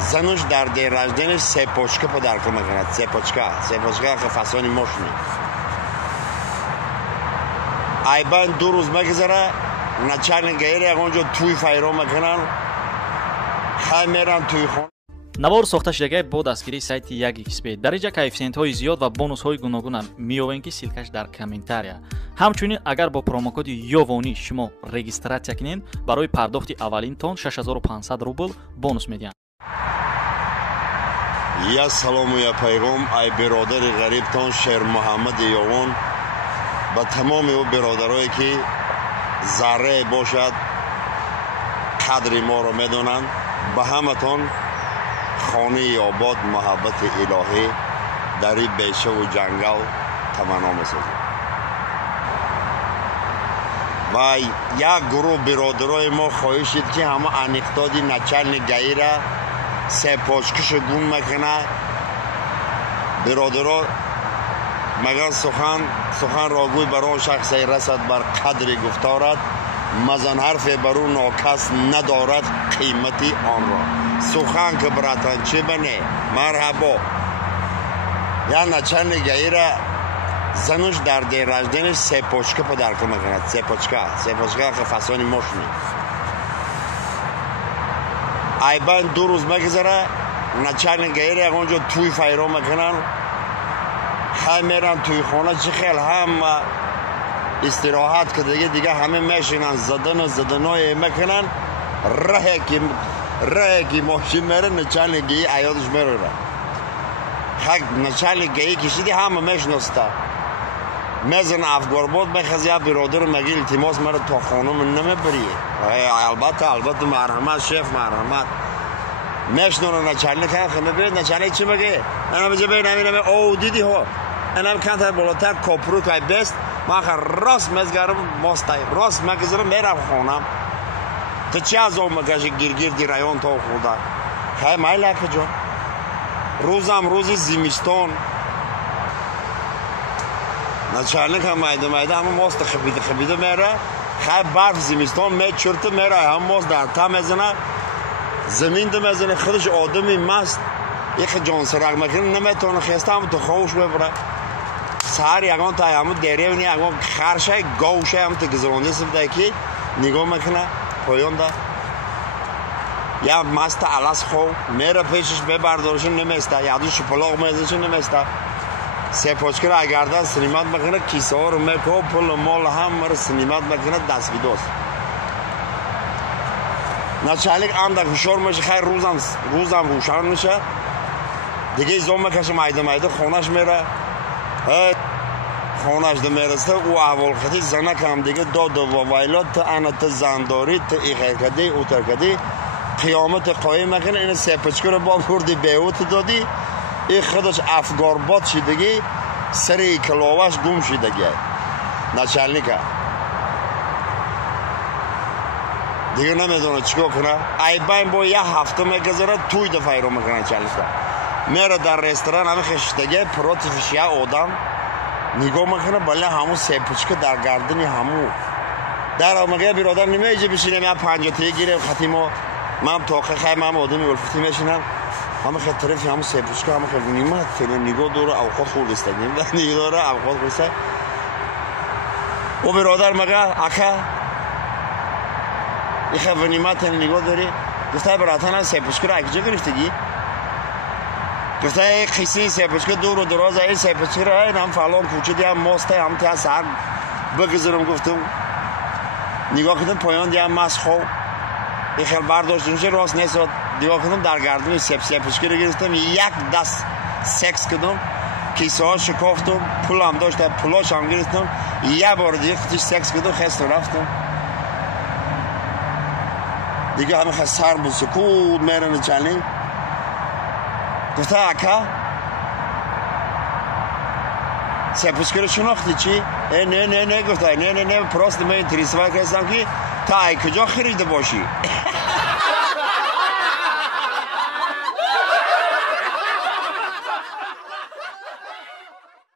زنش در دیر رجدنش سه پشکه پدرک میکند. سه پشکه که فسانی ماشینه. ایبان 2 روز بگذره نچرن گیره اونجا توی فایرو میکنن. خیلی میرن توی خون. навор сохта шудагии бо дастгирии сайти 1xbet дар инҷа коэффициентҳои зиёд ва бонусҳои гуногунам меёбем ки силкаш дар комментария. ҳамчунин агар бо промокоди ёвонӣ шумо регистратсия кунед барои пардохти аввалинтон 6500 рубл бонус медиҳанд. я салому я пайғом ай биродари ғарибтон шермуҳаммади ёвон ба тамоми ӯ биродарое ки заррае бошад қадри моро медонанд ба ҳаматон خانه آباد محبت الهی در این بیشه و جنگل تمنا می‌سازیم. و یک گروه برادرای ما خواهشید که همه انیختادی نچل گیره سه پاشکش گون میکنه. برادرها مگر سخن راگوی برای شخصی رسد بر قدر گفتارد مزن حرف برو ناکس ندارد قیمتی آن را. سخن که براتان چه بنه مرحبا. یا نچل گیره زنش در دیر رجدنش سه پاشکه پدرک میکند. سه پاشکه که فسانی ماشینه. ایبان 2 روز بگذره نچل گیره اونجا توی فایرو میکنن. خیلی میرن توی خونه چه خیلی هم استراحت که دیگه همه میشینن زدنای میکنن. راه که ماشین میره نچل گیی عیادش میره. حق نچل گیی کشیدی همه میشناسته. میزن افگارباد میخوازی برادر مگی التماس میره تا خانه من نمیبری. البته مرحمت شیخ مرحمت. میشنونه نچل که خیلی ببین نچل چی میگه؟ انا بجا ببین او دیدی ها. انا کنتر بالاتر کپرو که بست ما راست میزگرم ماستای راست میگذارم میرم خونم. تو چی از اون مگه گیرگیردی رایون تا خورده؟ خیلی مایل که جان. روز زمستان نچرنه که مایده همه ماست خبیده میره. خیلی برف زمستان چرته میره همه ماست در تا میزنه زمین ده میزنه خودش آدمی مست یک جان سرق میکنه نمیتونه خسته هم تو خوش ببره. سهر یکان تا همون دریه ونی یکان خرشه گوشه هم تو گذرانده سبده که نگاه میکنه پایان ده یا مست علاس خواه میره پیشش ببردارشون نمیسته یادو شپلاغ میزنشون نمیسته. سه پاچکه را اگردن سنیمت میکنه کیسه ها رو میکنه پول مال هم مره سنیمت میکنه دست بیداست. نچلیک اندک هوشار میشه خیلی روزم روشن میشه دیگه زوم میکشه مایده خونش میره. خونش ده میرسه او احوال خطی زنه که هم دیگه داد و ویلات تا انا تا زنداری تا ایخیر کدی اوتر کدی قیامت قایم میکنه. این سه پچکه رو با بردی بیوت دادی این خودش افگارباد شدگی سری کلاوش گم شدگی نچلیکه دیگه نمیدونه چیکار کنه. ایبان با یه هفته میگذره توی دفعه رو میکنه چلیکه میره در رستوران همه خشتگی پروتفیشی آدم نگاه میکنه بله همون سه پچکه در گردنی همون در آمگه برادر نمیجه بشینم یا 50 تا گیره خطیمو من تاقه خیلی من آدمی ولفتی میشینم همه خیلی طرفی همون سه پچکه همه خیلی نیمه خیلی نگاه دوره اوقات خورد است نگاه دوره اوقات خورد است. او برادر مگه اکا این خیلی نیمت نگاه داری گفته براتن سه پچکه رو اکجا گرفتگی گفته ای خیسی سه پچکه دور و دراز ای سه پچکه رو هم فلان کوچه دی هم ماسته هم تا سر بگذارم گفتم نگاه کردم پایان دی هم ماست خواه این خیلی برداشت میشه راست نیست نگاه کردم در گردن سه پچکه رو گرفتم یک دست سکس کردم کیسه ها شکافتم پول هم داشت پولاش هم گرفتم یه بار دیگه خودش سکس کردم خست رفتم دیگه همه خیلی سر بود سکوت میرن چنین گفته اکا سه پچکه رو شناختی چی؟ نه گفته نه پراست من تریسوار کردم که تا ای کجا خریده باشی